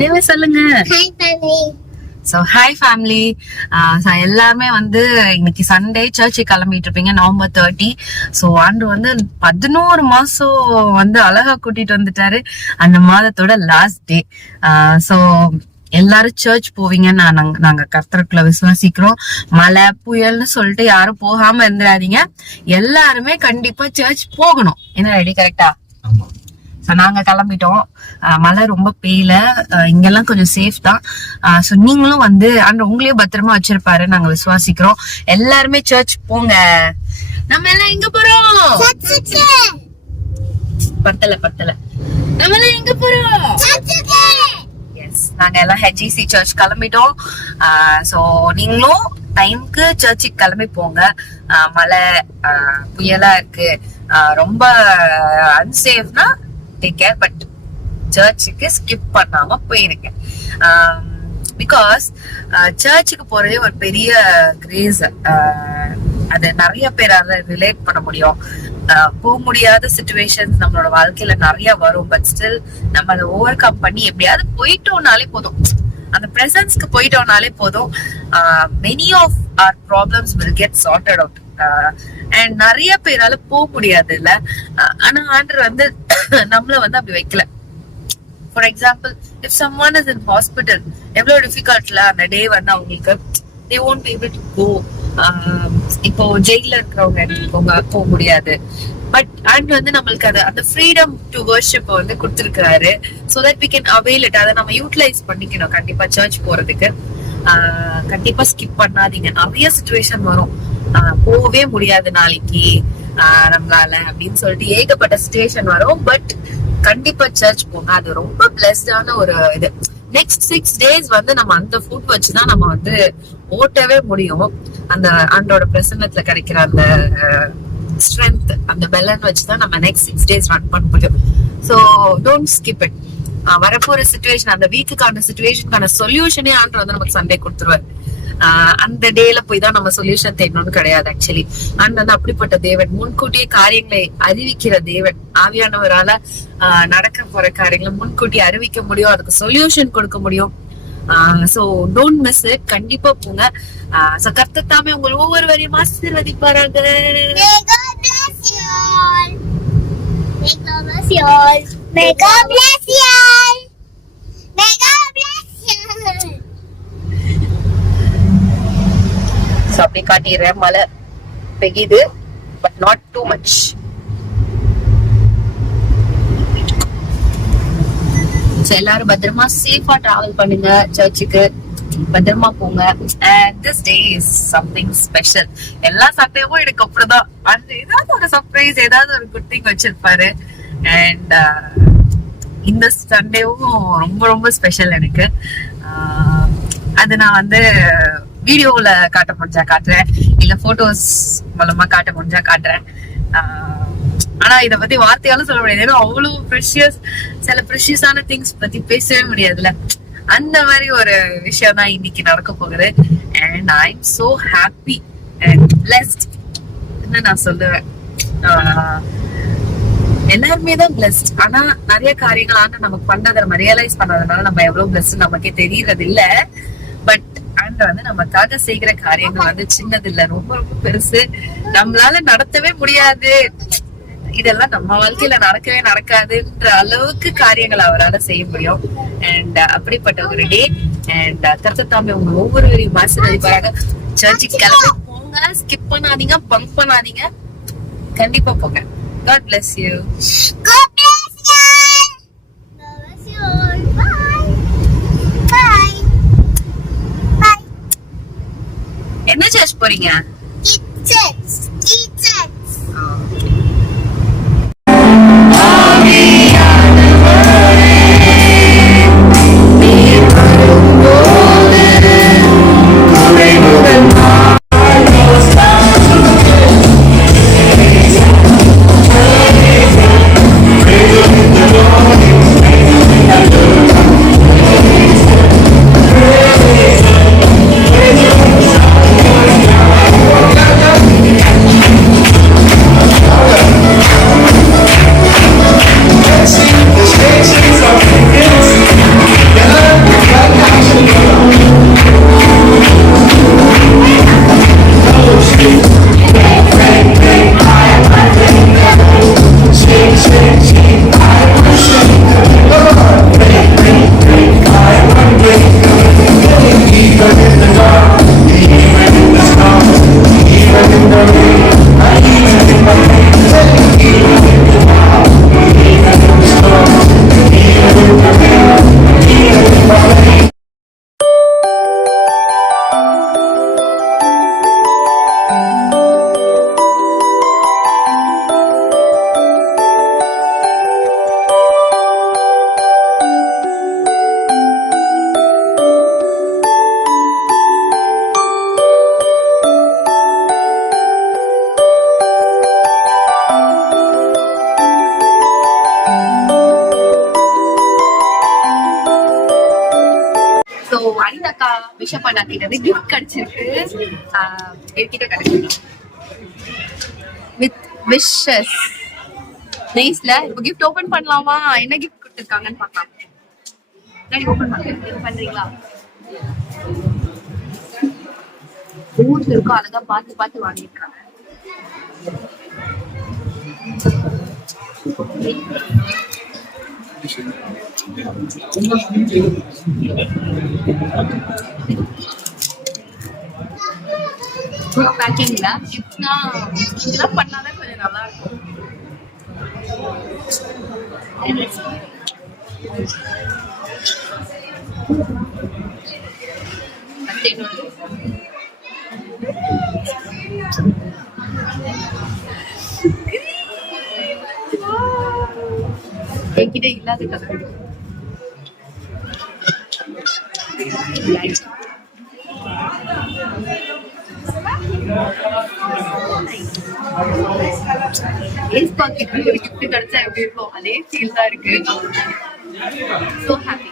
நீங்க சொல்லுங்க. So hi family. எல்லாருமே வந்து இன்னைக்கு சண்டே சர்ச்சு கிளம்பிட்டு இருப்பீங்க நவம்பர் 30. ஸோ ஆண்டு வந்து 11 மாசம் வந்து அழகா கூட்டிட்டு வந்துட்டாரு. அந்த மாதத்தோட லாஸ்ட் டே. ஸோ எல்லாரும் சர்ச் போவீங்கன்னு நாங்க கர்த்தருக்குள்ள விசுவாசிக்கிறோம். மழை புயல்னு சொல்லிட்டு யாரும் போகாம இருந்துடாதீங்க. எல்லாருமே கண்டிப்பா சர்ச் போகணும். என்ன ரெடி கரெக்டா? நாங்க கிளம்பிட்டோம். மழை ரொம்ப பெய்யல, இங்கெல்லாம் கொஞ்சம் சேஃப் தான். சோ நீங்களும் வந்து உங்களையும் பத்திரமா வச்சிருப்பாரு நாங்க விசுவாசிக்கிறோம். எல்லாருமே சர்ச் போங்க. நம்ம எல்லாம் எங்க போறோம்? பத்தல நம்ம எல்லாம் எங்க போறோம்? எஸ், நாங்க எல்லாம் ஹெச்இசி சர்ச் கிளம்பிட்டோம். சோ நீங்களும் டைம்க்கு சர்ச்சுக்கு கிளம்பி போங்க. மழை புயலா இருக்கு, ரொம்ப அன்சேஃப்னா டேக் கேர். பட் சர்ச்சுக்கு ஸ்கிப் பண்ணாம போயிருங்க. பிகாஸ் சர்ச்சுக்கு போறதே ஒரு பெரிய கிரேஸ். அது நிறைய பேரால ரிலேட் பண்ண முடியும். போக முடியாத சிச்சுவேஷன்ஸ் நம்மளோட வாழ்க்கையில நிறைய வரும். பட் ஸ்டில் நம்ம அதை ஓவர் கம் பண்ணி எப்படியாவது போயிட்டோம்னாலே போதும், அந்த பிரசன்ஸ்க்கு போயிட்டோம்னாலே போதும். Many of our problems will get sorted out. And நிறைய பேரால போக முடியாது இல்ல. ஆனா ஆண்டர் வந்து நம்மள வந்து அப்படி வைக்கல. For example, if someone is in hospital, எவ்வளவு டிஃபிகல்ட்ல அந்த டே வந்து அவங்களுக்கு they won't be able to go. இப்போ ஜெயில இருக்கிறவங்க போக முடியாது. பட் அண்ட் வந்து நம்மளுக்கு அந்த ஃப்ரீடம் டு வர்ஷிப் வந்து கொடுத்துருக்காரு. So that we can avail it. அதை நம்ம யூட்டிலைஸ் பண்ணிக்கணும். கண்டிப்பா சர்ச் போறதுக்கு கண்டிப்பா ஸ்கிப் பண்ணாதீங்க. நிறைய சிச்சுவேஷன் வரும், போகவே முடியாது நாளைக்கு நம்மளால அப்படின்னு சொல்லிட்டு ஏகப்பட்ட ஸ்டேஷன் வரும். பட் கண்டிப்பா சர்ச் போங்க. அது ரொம்ப பிளஸ்டான ஒரு இது. நெக்ஸ்ட் 6 days வந்து நம்ம அந்த ஃபுட் வச்சுதான் நம்ம வந்து ஓட்டவே முடியும். அந்த ஆண்டோட பிரசன்னத்துல கிடைக்கிற அந்த ஸ்ட்ரென்த், அந்த பெலன் வச்சுதான் நம்ம நெக்ஸ்ட் 6 days ரன் பண்ண முடியும். So don't skip it. வரப்போற சிச்சுவேஷன், அந்த வீக்குக்கான சிச்சுவேஷனுக்கான சொல்யூஷனே ஆண்டவர் வந்து நமக்கு சண்டே கொடுத்துருவாரு. அந்த டேல போய் தான் நம்ம சொல்யூஷன் தேடணும்னு கிடையாது. ஆக்சுவலி அண்ட் வந்து அப்படிப்பட்ட தேவன், முன்கூட்டியே காரியங்களை அறிவிக்கிற தேவன். ஆவியானவரால நடக்க போற காரியங்களை முன்கூட்டி அறிவிக்க முடியும், அதுக்கு சொல்யூஷன் கொடுக்க முடியும். So don't miss it. கண்டிப்பா போங்க. சோ கர்த்தர் தாமே உங்கள் ஒவ்வொருவரையும் ஆசீர்வதிப்பாராக. May God bless you all. May God bless you. So அப்படி காட்டிடுறேன். மழை பெய்யுது, பட் நாட் டூ மச். எல்லாரும் பத்திரமா சேஃபா டிராவல் பண்ணுங்க. சர்ச்சுக்கு பத்திரமா போங்க. And this day is something special. எல்லா சண்டேவும் எனக்கு அப்படிதான். அந்த ஏதாவது ஒரு சர்ப்ரைஸ், ஏதாவது ஒரு குட் திங் வச்சிருப்பாரு. அண்ட் இந்த சண்டேவும் ரொம்ப ரொம்ப ஸ்பெஷல் எனக்கு. அது நான் வந்து வீடியோல காட்ட முடிஞ்சா காட்டுறேன், இல்ல போட்டோஸ் மூலமா காட்ட முடிஞ்சா காட்டுறேன். ஆனா இத பத்தி வார்த்தையாலும் சொல்ல முடியாது. ஏன்னா அவ்வளவு ப்ரெஷியஸ், சில ப்ரெஷியஸான திங்ஸ் பத்தி பேசவே முடியாதுல்ல. அந்த மாதிரி ஒரு விஷயம் தான் இன்னைக்கு நடக்க போகுது. And I am so happy and blessed. என்ன நான் சொல்லுவேன், எல்லாருமே தான் பிளஸ்ட். ஆனா நிறைய காரியங்களான நமக்கு பண்றதை நம்ம ரியலைஸ் பண்ணாதனால நம்ம எவ்வளவு பிளஸ்ட் நமக்கே தெரியறது இல்ல. பட் அண்ட் வந்து நமக்காக செய்கிற காரியங்கள் வந்து சின்னது இல்ல, ரொம்ப ரொம்ப பெருசு. நம்மளால நடத்தவே முடியாது, இதெல்லாம் நம்ம வாழ்க்கையில நடக்கவே நடக்காதுன்ற அளவுக்கு காரியங்கள் அவரால் செய்ய முடியும். அண்ட் அப்படிப்பட்ட ஒரு டே. அண்ட் கர்த்தர் தாமே உங்க ஒவ்வொருவரையும் ஆசீர்வதிப்பாராக. சர்ச்சுக்கு கிளம்பி போங்க, ஸ்கிப் பண்ணாதீங்க, பங்க் பண்ணாதீங்க, கண்டிப்பா போங்க. God bless you. God bless you. God bless you. Bye. Bye. Bye. என்ன சர்ச் போறீங்க? Kids. விஷப் பண்ணா கிட்ட கிஃப்ட் கிடைச்சிருக்கு. என்கிட்ட கிடைச்சிருக்கு வித் விஷஸ். நைஸ்ல. இப்போ கிஃப்ட் ஓபன் பண்ணலாமா? என்ன கிஃப்ட் கொடுத்துருக்காங்கன்னு பார்க்கலாம். ஓபன் பண்றீங்களா? ஊர்ல இருக்கும் அழகா பார்த்து பார்த்து வாங்கியிருக்காங்க. பேக்கிங்ல கிஃப்ட்னா இதெல்லாம் பண்ணாதான் கொஞ்சம் நல்லா இருக்கும். என்கிட்ட இல்லாத கலர் ஏஸ் பாக்கெட்ல ஒரு கிஃப்ட் கிடைச்சா எப்படி இருக்கும் அதே ஃபீல் தான் இருக்கு. So happy.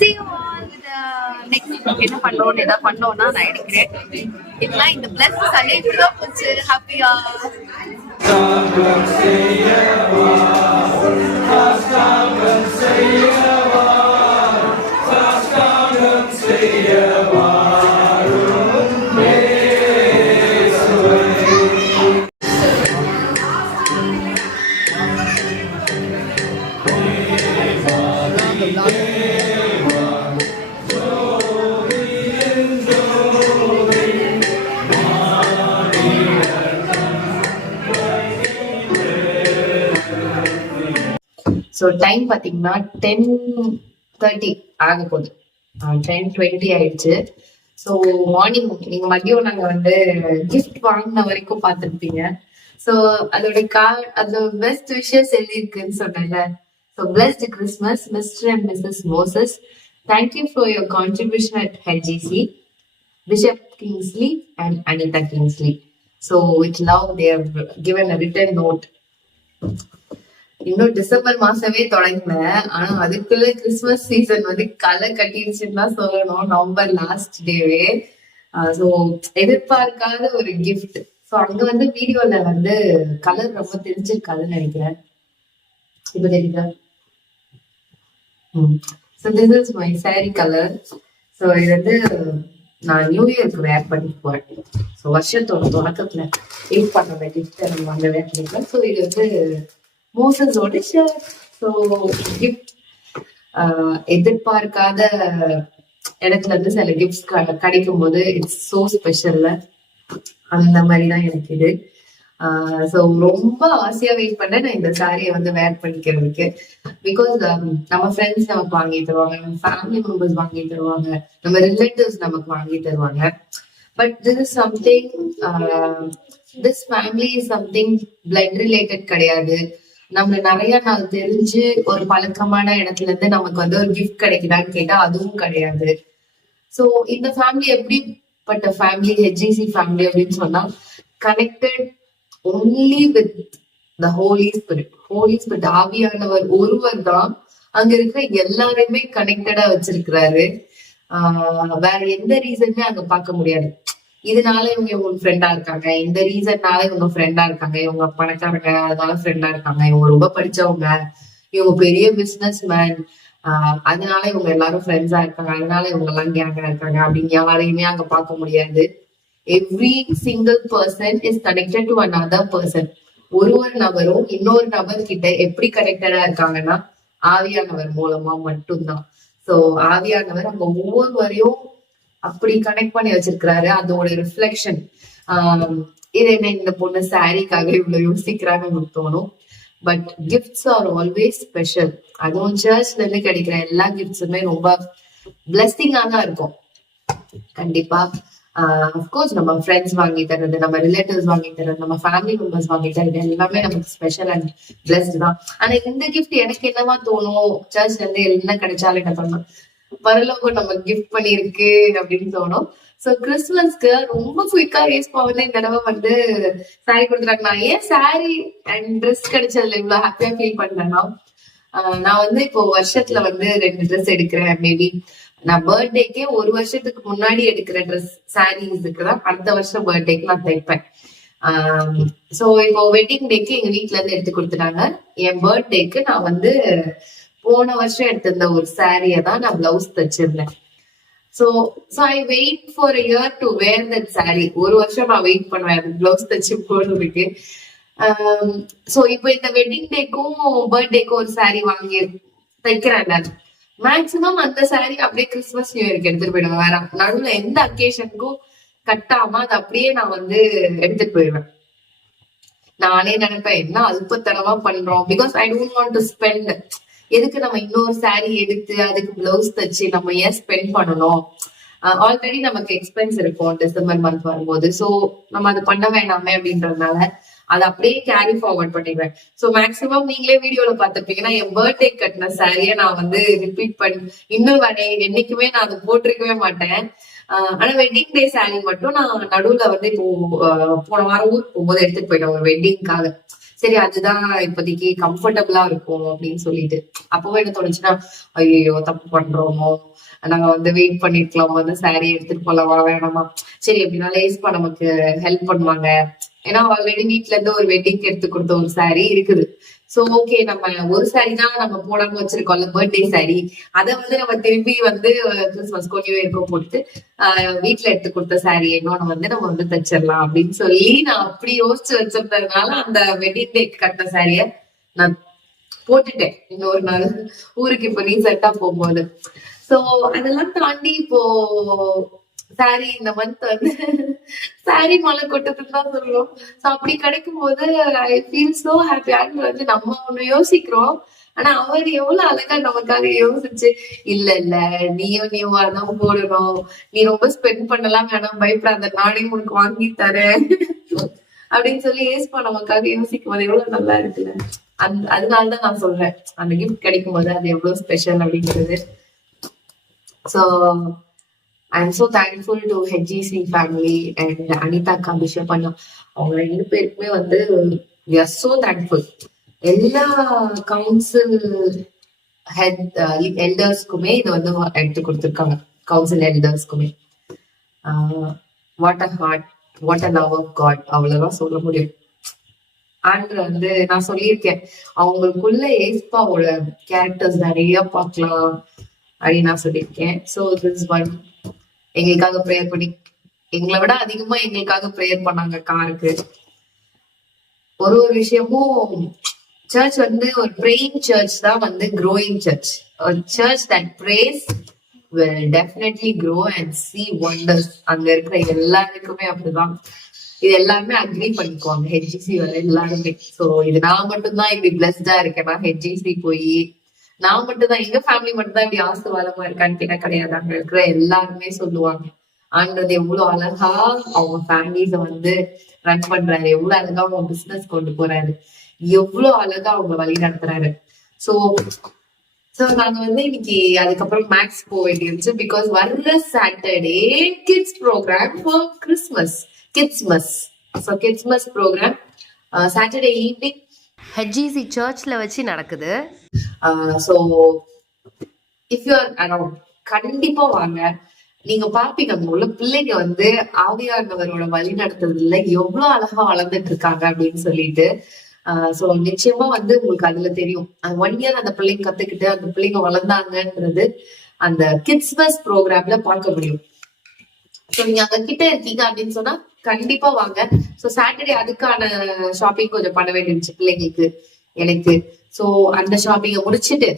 See you all next week. என்ன பண்ணோம்னு ஏதாவது பண்ணோம்னா நான் எடுக்கிறேன். இதெல்லாம் இந்த பிளஸ் சண்டே கூட போச்சு. ஹாப்பியா ஸோ டைம் பார்த்தீங்கன்னா 10:30 ஆக போகுது. 10:20 ஆயிடுச்சு. ஸோ மார்னிங் நீங்க மதியம் நாங்க வந்து கிஃப்ட் வாங்கின வரைக்கும் பார்த்துருப்பீங்க. ஸோ அதோட பெஸ்ட் விஷயம் எழுதியிருக்குன்னு சொன்னேன்ல. So blessed Christmas mister and missus Moses. Thank you for your contribution at HGC. Bishop Kingsley and Anita Kingsley. So with love they have given a written note. இன்னும் டிசம்பர் மாசமே தொடங்கல, ஆனா அதுக்குள்ள கிறிஸ்துமஸ் சீசன் வந்து களை கட்டிடுச்சுன்னு தான் சொல்லணும். நவம்பர் லாஸ்ட் டேவே. So எதிர்பார்க்காத ஒரு கிஃப்ட். ஸோ அங்க வந்து வீடியோல வந்து கலர் ரொம்ப தெரிஞ்சிருக்காதுன்னு நினைக்கிறேன். இப்ப தெரியுதா? So this is my sorry colour. So இது வந்து நான் நியூ இயருக்கு வேர் பண்ணிட்டு போறேன். ஸோ வருஷத்தோட தொடக்கத்துல யூஸ் பண்ண கிஃப்ட் நம்ம அங்க வேர் பண்ணிக்கலாம். ஸோ இது வந்து மோசஸோட ஷர்ட். ஸோ கிஃப்ட் எதிர்பார்க்காத இடத்துல இருந்து சில கிஃப்ட்ஸ் கிடைக்கும் போது இட்ஸ் சோ ஸ்பெஷல்ல. அந்த மாதிரிதான் எனக்கு இது. ஸோ ரொம்ப ஆசையா வெயிட் பண்ணேன் நான் இந்த சாரியை வந்து வேர் பண்ணிக்கிறதுக்கு. பிகாஸ் நம்ம ஃப்ரெண்ட்ஸ் நமக்கு வாங்கி தருவாங்க, நம்ம ஃபேமிலி மெம்பர்ஸ் வாங்கி தருவாங்க, நம்ம ரிலேட்டிவ்ஸ் நமக்கு வாங்கி தருவாங்க. But this is something, this family is something blood related கிடையாது. நம்மள நிறைய நாள் தெரிஞ்சு ஒரு பழக்கமான இடத்துல இருந்து நமக்கு வந்து ஒரு கிஃப்ட் கிடைக்குதான்னு கேட்டா அதுவும் கிடையாது. ஸோ இந்த ஃபேமிலி எப்படிப்பட்ட ஃபேமிலி, HGC ஃபேமிலி அப்படின்னு சொன்னா connected only with the Holy Spirit. Holy Spirit ஆவியானவர் ஒருவர் தான் அங்க இருக்கிற எல்லாரையுமே கனெக்டடா வச்சிருக்கிறாரு. வேற எந்த ரீசனுமே அங்க பார்க்க முடியாது. இதனால இவங்க உங்க ஃப்ரெண்டா இருக்காங்க, இந்த ரீசன்னால இவங்க ஃப்ரெண்டா இருக்காங்க, இவங்க பணக்காரங்க அதனால ஃப்ரெண்டா இருக்காங்க, இவங்க ரொம்ப படிச்சவங்க, இவங்க பெரிய பிசினஸ் மேன் அதனால இவங்க எல்லாரும் ஃப்ரெண்ட்ஸா இருக்காங்க, அதனால இவங்க எல்லாம் கேங்கா இருக்காங்க அப்படின்னு யாரையுமே அங்க பார்க்க முடியாது. Every single person is connected to another person. ஒரு நபரும் இன்னொரு நபர் கிட்ட எப்படி கனெக்டடா இருக்காங்கன்னா ஆவியானவர் மூலமா மட்டும்தான். சோ ஆவியானவர் அங்க ஒவ்வொருவரையும் அப்படி கனெக்ட் பண்ணி வச்சிருக்கிறாரு. அதோட ரிஃப்ளெக்ஷன். இது என்ன இந்த பொண்ணு சாரிக்காக இவ்வளவு யோசிக்கிறாங்க உங்களுக்கு தோணும். But gifts are always special. அதுவும் சர்ச்ல இருந்து கிடைக்கிற எல்லா கிஃப்ட்ஸுமே ரொம்ப பிளெஸிங்கா தான் இருக்கும். கண்டிப்பா அஃப்கோர்ஸ் நம்ம ஃப்ரெண்ட்ஸ் வாங்கி தர்றது, நம்ம ரிலேட்டிவ்ஸ் வாங்கி தர்றது, நம்ம ஃபேமிலி மெம்பர்ஸ் வாங்கி தர்றது எல்லாமே நமக்கு ஸ்பெஷல் அண்ட் பிளஸ்ட் தான். ஆனா இந்த கிஃப்ட் எனக்கு என்னவா தோணும், சர்ச்ல இருந்து என்ன கிடைச்சாலும் என்ன தோணும், பரலோகம் நம்ம கிஃப்ட் பண்ணிருக்கு அப்படின்னு தோணும். சோ கிறிஸ்துமஸ்க்கு ரொம்ப குயிக்கா ஏஸ்பா வந்து இந்த தடவை வந்து சாரி கொடுத்துறாங்க. நான் ஏன் சாரி அண்ட் ட்ரெஸ் கிடைச்சதுல இவ்வளவு ஹாப்பியா ஃபீல் பண்றேன்னா, நான் வந்து இப்போ வருஷத்துல வந்து 2 ட்ரெஸ் எடுக்கிறேன். மேபி நான் பர்த்டேக்கே ஒரு வருஷத்துக்கு முன்னாடி எடுக்கிற ட்ரெஸ் சாரீஸுக்கு தான் அடுத்த வருஷம் பர்த்டேக்கு நான் தைப்பேன். சோ இப்போ வெட்டிங் டேக்கு எங்க வீட்டுல இருந்து எடுத்து கொடுத்துட்டாங்க. என் பர்த்டேக்கு நான் வந்து போன வருஷம் எடுத்திருந்த ஒரு சாரிய தான் நான் பிளவுஸ் தச்சிருந்தேன். So I wait for year to wear that sari. ஒரு வருஷம் நான் வெயிட் பண்ணுவேன் பிளவுஸ் தச்சு போடுறதுக்கு. சோ இப்போ இந்த வெட்டிங் டேக்கும் பர்த்டேக்கும் ஒரு சாரி வாங்கி தைக்கிறேன் நான். மேக்சிமம் அந்த சாரி அப்படியே கிறிஸ்துமஸ் நியூ இயருக்கு எடுத்துட்டு போயிடுவேன். வேற நடுவுல எந்த அக்கேஷனுக்கும் கட்டாம அது அப்படியே நான் வந்து எடுத்துட்டு போயிடுவேன். நானே நினைப்பேன் என்ன அல்பத்தனமா பண்றோம், because I don't want to spend. எதுக்கு நம்ம இன்னொரு சாரி எடுத்து அதுக்கு பிளவுஸ் தச்சு நம்ம ஏன் ஸ்பெண்ட் பண்ணணும்? ஆல்ரெடி நமக்கு எக்ஸ்பென்ஸ் இருக்கும் டிசம்பர் மந்த் வரும்போது. சோ நம்ம அது பண்ண வேண்டாமே அப்படின்றதுனால அதை அப்படியே கேரி ஃபார்வர்ட் பண்ணிடுவேன். சோ மேக்சிமம் நீங்களே வீடியோல பாத்துருப்பீங்கன்னா என் பர்த்டே கட்டின சாரிய நான் வந்து ரிப்பீட் பண்ணி இன்னும் வரை என்னைக்குமே நான் அதை போட்டிருக்கவே மாட்டேன். ஆனா வெட்டிங் டே சாரி மட்டும் நான் நடுவுல வந்து இப்போ போன வாரம் ஊருக்கு போகும்போது எடுத்துட்டு போயிட்டேன் ஒரு வெட்டிங்காக. சரி அதுதான் இப்போதைக்கு கம்ஃபர்டபுளா இருக்கும் அப்படின்னு சொல்லிட்டு. அப்பவும் என்ன தோணுச்சுன்னா ஐயோ தப்பு பண்றோமோ, நாங்க வந்து வெயிட் பண்ணிருக்கலாமோ, வந்து சாரி எடுத்துட்டு போலாமா வேணாமா, சரி அப்படின்னா லேஸ்பா நமக்கு ஹெல்ப் பண்ணுவாங்க. ஏன்னா ஆல்ரெடி வீட்டுல இருந்து ஒரு வெட்டிங் எடுத்து கொடுத்த ஒரு சாரி இருக்குது. சோ ஓகே நம்ம ஒரு சாரி தான் நம்ம போடாம வச்சிருக்கோம்ல பர்த்டே சாரி, அதை வந்து நம்ம திருப்பி வந்து கிறிஸ்துமஸ் நியூ இயர்க்கோ போட்டு வீட்டுல எடுத்து கொடுத்த சாரி இன்னொன்னு வந்து நம்ம வந்து தச்சிடலாம் அப்படின்னு சொல்லி நான் அப்படி யோசிச்சு வச்சிருந்ததுனால அந்த வெட்டிங் டே கட்டின சாரிய நான் போட்டுட்டேன் இன்னொரு நாள் ஊருக்கு இப்ப ரீசெண்டா போகும்போது. சோ அதெல்லாம் தாண்டி இப்போ சாரி இந்த மந்த் வந்து சாரி மழை கொட்டத்துன்னு தான் சொல்லுவோம். சோ அப்படி கிடைக்கும் போது ஐ ஃபீல் சோ ஹாப்பி. வந்து நம்ம ஒண்ணு யோசிக்கிறோம், ஆனா அவர் எவ்வளவு அழகா நமக்காக யோசிச்சு இல்ல நீயும் அதான் போடணும், நீ ரொம்ப ஸ்பெண்ட் பண்ணலாம் வேணாம் பயப்படாத நானே உனக்கு வாங்கி தரேன் அப்படின்னு சொல்லி ஏஸ்பா நமக்காக யோசிக்கும் போது எவ்வளவு நல்லா இருக்குல்ல. அதனாலதான் நான் சொல்றேன் அந்த கிஃப்ட் கிடைக்கும் போது அது எவ்வளவு ஸ்பெஷல் அப்படிங்கிறது. So I'm so thankful to HGC family and Anita Kabisha Panna. அவங்க 2 பேருக்குமே வந்து we are so thankful. எல்லா கவுன்சில் ஹெட் எல்டர்ஸ்க்குமே இது வந்து எடுத்து கொடுத்துருக்காங்க. கவுன்சில் எல்டர்ஸ்க்குமே what a heart, what a love of God, அவ்வளவுதான் சொல்ல முடியும். அண்ட் வந்து நான் சொல்லியிருக்கேன் அவங்களுக்குள்ள ஏஸ்பாவோட கேரக்டர்ஸ் நிறைய பார்க்கலாம் அப்படின்னு நான் சொல்லியிருக்கேன். ஸோ திஸ் ஒன் எங்களுக்காக ப்ரேயர் பண்ணி, எங்களை விட அதிகமா எங்களுக்காக ப்ரேயர் பண்ணாங்க காருக்கு. ஒரு விஷயமும் சர்ச் வந்து ஒரு ப்ரேயிங் சர்ச் தான் வந்து growing church. Church that prays will definitely grow and see wonders. அங்க இருக்கிற எல்லாருக்குமே அப்படிதான். இது எல்லாருமே அக்ரி பண்ணிக்குவாங்க ஹெச்ஜிசி வர எல்லாருமே. சோ இது நான் மட்டும்தான் இப்படி பிளஸ்டா இருக்கேன்னா ஹெச்ஜிசி போய் நான் மட்டும் தான் எங்க ஃபேமிலி மட்டும் தான் இப்படி ஆசீர்வாதமா இருக்கான்னு கேட்டா கிடையாது. அங்க இருக்கிற எல்லாருமே சொல்லுவாங்க ஆண்டது எவ்வளவு அழகா அவங்க ஃபேமிலிஸ வந்து ரன் பண்றாரு, எவ்வளவு அழகா அவங்க பிசினஸ் கொண்டு போறாரு, எவ்வளவு அழகா அவங்க வழி நடத்துறாரு. சோ நாங்க வந்து இன்னைக்கு அதுக்கப்புறம் மேக்ஸ் போக வேண்டியிருந்துச்சு. பிகாஸ் வர்ற Saturday kids programme for Christmas kidsmas programme Saturday evening HGC சர்ச்ல வச்சு நடக்குது. So if you are around கண்டிப்பா வாங்க. நீங்க பாப்பீங்க அங்க உள்ள பிள்ளைங்க வந்து ஆவியானவரோட வழி நடத்துறதுல எவ்வளவு அழகா வளர்ந்துட்டு இருக்காங்க அப்படின்னு சொல்லிட்டு. சோ நிச்சயமா வந்து உங்களுக்கு அதுல தெரியும். 1 இயர் அந்த பிள்ளைங்க கத்துக்கிட்டு அந்த பிள்ளைங்க வளர்ந்தாங்கன்றது அந்த கிட்ஸ்மஸ் ப்ரோக்ராம்ல பார்க்க முடியும். சோ நீங்க அங்க கிட்ட இருக்கீங்க அப்படின்னு சொன்னா கண்டிப்பா வாங்க. சோ சாட்டர்டே அதுக்கான ஷாப்பிங் கொஞ்சம் பண்ண வேண்டியிருந்துச்சு பிள்ளைங்களுக்கு எனக்கு. சோ அந்த ஷாப்பிங்க முடிச்சுட்டு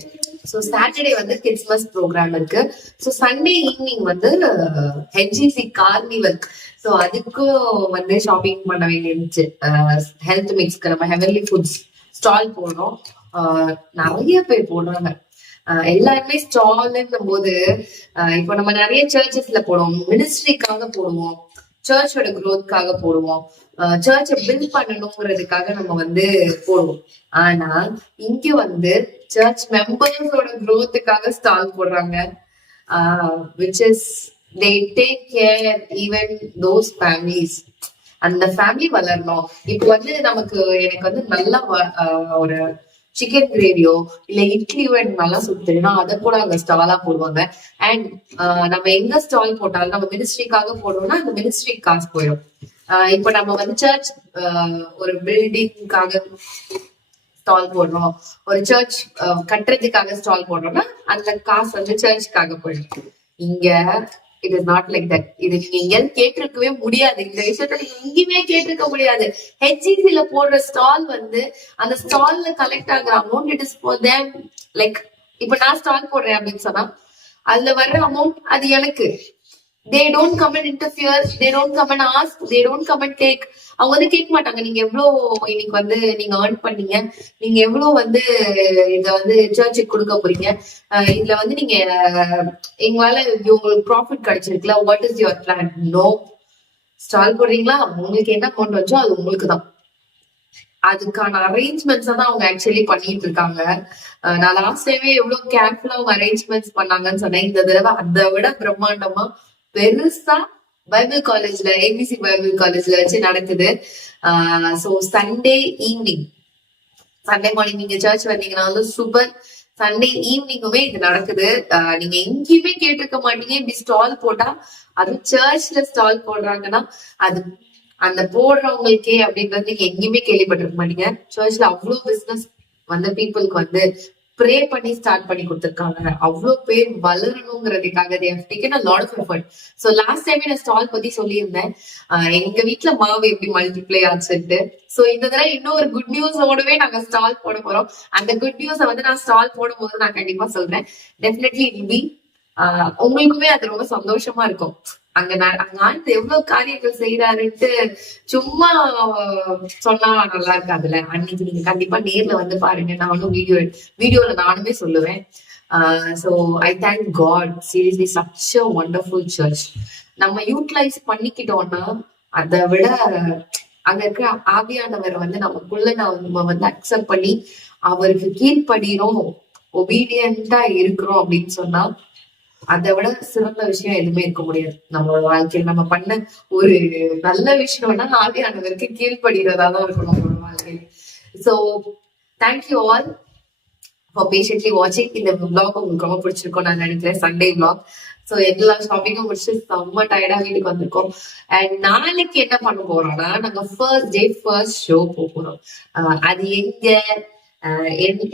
சோ சாட்டர்டே வந்து கிறிஸ்மஸ் ப்ரோக்ராம் இருக்கு. சோ சண்டே ஈவினிங் வந்து ஹெச்ஜிசி கார்னிவல். சோ அதுக்கும் வந்து ஷாப்பிங் பண்ண வேண்டியிருந்துச்சு. ஹெல்த் மிக்ஸ்க்கு நம்ம ஹெவன்லி ஃபுட்ஸ் ஸ்டால் போடுறோம். நிறைய பேர் போடுறாங்க. எல்லாருமே ஸ்டால்ன்னும் போது இப்போ நம்ம நிறைய சர்ச்சஸ்ல போடுவோம், மினிஸ்ட்ரிக்காக போடுவோம், சர்ச்சோட குரோத்காக போடுவோம், சர்ச்சை பில்ட் பண்ணணுங்கிறதுக்காக நம்ம வந்து போடுவோம். ஆனா இங்க வந்து சர்ச் மெம்பர்ஸோட குரோத்துக்காக ஸ்டால் போடுறாங்க. which is they take care even those families. அந்த ஃபேமிலி வளரணும். இப்போ வந்து எனக்கு வந்து நல்ல ஒரு சிக்கன் கிரேவியோ இல்ல இட்லியோ எனக்கு நல்லா சுட்டு தெரியும்னா அதை கூட அங்க ஸ்டாலா போடுவாங்க. அண்ட் நம்ம எங்க ஸ்டால் போட்டாலும் நம்ம மினிஸ்ட்ரிக்காக போடுறோம்னா அந்த மினிஸ்ட்ரிக்கு காசு போயிடும். இப்ப நம்ம வந்து சர்ச் ஒரு பில்டிங்காக ஸ்டால் போடுறோம், ஒரு சர்ச் கட்டுறதுக்காக ஸ்டால் போடுறோம்னா அந்த காசு வந்து சர்ச்சுக்காக போயிடும். இங்க it is not like that. இது நீங்க எங்கேயாவது கேட்டிருக்கவே முடியாது. இந்த விஷயத்த நீங்க எங்கேயுமே கேட்டிருக்க முடியாது. ஹெச்இசில போடுற ஸ்டால் வந்து அந்த ஸ்டால்ல கலெக்ட் ஆகுற amount it is for them. Like இப்ப நான் ஸ்டால் போடுறேன் அப்படின்னு சொன்னா அதுல வர்ற அமௌண்ட் அது எனக்கு. they don't come and interfere, they don't come and ask, they don't come and take. அவங்க வந்து கேட்க மாட்டாங்க நீங்க எவ்வளவு இன்னைக்கு வந்து நீங்க ஏர்ன் பண்ணீங்க, நீங்க எவ்வளவு வந்து இத வந்து சர்ச்சுக்கு கொடுக்க போறீங்க, இதுல வந்து நீங்க எங்களால உங்களுக்கு ப்ராஃபிட் கிடைச்சிருக்குல, what is your plan? No. Stall போடுறீங்களா, உங்களுக்கு என்ன அமௌண்ட் வச்சோ அது உங்களுக்கு தான். அதுக்கான அரேஞ்ச்மெண்ட்ஸ் தான் அவங்க ஆக்சுவலி பண்ணிட்டு இருக்காங்க. நான் லாஸ்ட் டைமே எவ்வளவு கேர்ஃபுல்லா அவங்க அரேஞ்ச்மெண்ட்ஸ் பண்ணாங்கன்னு சொன்னேன். இந்த தடவை அதை விட பிரம்மாண்டமா பெருசா பைபிள் காலேஜ்ல, ஏபிசி பைபிள் காலேஜ்ல வச்சு நடக்குது. So Sunday evening, Sunday morning நீங்க சர்ச் வந்தீங்கன்னாலும் சூப்பர், சண்டே ஈவினிங்குமே இது நடக்குது. நீங்க எங்கேயுமே கேட்டிருக்க மாட்டீங்க இப்படி ஸ்டால் போட்டா. அதுவும் சர்ச்ல ஸ்டால் போடுறாங்கன்னா அது அந்த போடுறவங்களுக்கே அப்படின்றது நீங்க எங்கேயுமே கேள்விப்பட்டிருக்க மாட்டீங்க. சர்ச்ல அவ்வளவு பிசினஸ் வந்து பீப்புளுக்கு வந்து ப்ரே பண்ணி ஸ்டார்ட் பண்ணி கொடுத்துருக்காங்க. அவ்வளவு பேர் வளரணுங்கிறதுக்காக they have taken a lot of effort. So last time நான் ஸ்டால் பத்தி சொல்லியிருந்தேன், எங்க வீட்டுல மாவு எப்படி மல்டிப்ளை ஆச்சுட்டு. சோ இந்த தடவை இன்னும் ஒரு குட் நியூஸோடவே நாங்க ஸ்டால் போட போறோம். அந்த குட் நியூஸை வந்து நான் ஸ்டால் போடும் போது நான் கண்டிப்பா சொல்றேன். டெஃபினெட்லி இட் வில் பி, உங்களுக்குமே அது ரொம்ப சந்தோஷமா இருக்கும். அங்க ஆண்டு எவ்வளவு காரியங்கள் செய்யறாருன்ட்டு சும்மா சொன்னா நல்லா இருக்காதுல்ல. அன்னைக்கு நீங்க கண்டிப்பா நேர்ல வந்து பாருங்க. நானும் வீடியோல நானுமே சொல்லுவேன். So I thank God, seriously such a wonderful church. நம்ம யூட்டிலைஸ் பண்ணிக்கிட்டோம்னா அதை விட அங்க இருக்கிற ஆவியானவர் வந்து நமக்குள்ள நம்ம வந்து அக்செப்ட் பண்ணி அவருக்கு கீழ்படுகிறோம், ஒபீடியண்டா இருக்கிறோம் அப்படின்னு சொன்னா அதை விட சிறந்த விஷயம் எதுவுமே இருக்க முடியாது. நம்மளோட வாழ்க்கையில நம்ம பண்ண ஒரு நல்ல விஷயம்னா ஆவியானவருக்கு கீழ்படுகிறதா தான் இருக்கணும் நம்மளோட வாழ்க்கையில. So thank you all for patiently வாட்சிங். இந்த விளாக் உங்களுக்கு ரொம்ப பிடிச்சிருக்கும் நான் நினைக்கிறேன், சண்டே விளாக். சோ எல்லா ஷாப்பிங்கும் முடிச்சு செம்ம டயர்டா வீட்டுக்கு வந்திருக்கோம். அண்ட் நாளைக்கு என்ன பண்ண போறோம்னா, நாங்க ஃபர்ஸ்ட் டே ஃபர்ஸ்ட் ஷோ போறோம். அது எங்க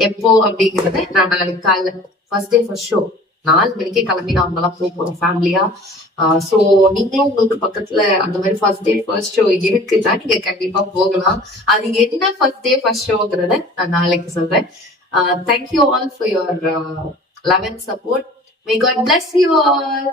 எப்போ அப்படிங்கறத நான் நாளைக்கு காலைல ஃபர்ஸ்ட் டே ஃபர்ஸ்ட் ஷோ 4 மணிக்கே கிளம்பி நாங்க எல்லாம் போறோம் ஃபேமிலியா. சோ நீங்களும் உங்களுக்கு பக்கத்துல அந்த மாதிரி ஃபர்ஸ்ட் டே ஃபர்ஸ்ட் ஷோ இருக்குதா, நீங்க கண்டிப்பா போகலாம். அது என்ன ஃபர்ஸ்ட் டே ஃபர்ஸ்ட் ஷோங்கிறத நான் நாளைக்கு சொல்றேன். Thank you all for your love and support. May God bless you all.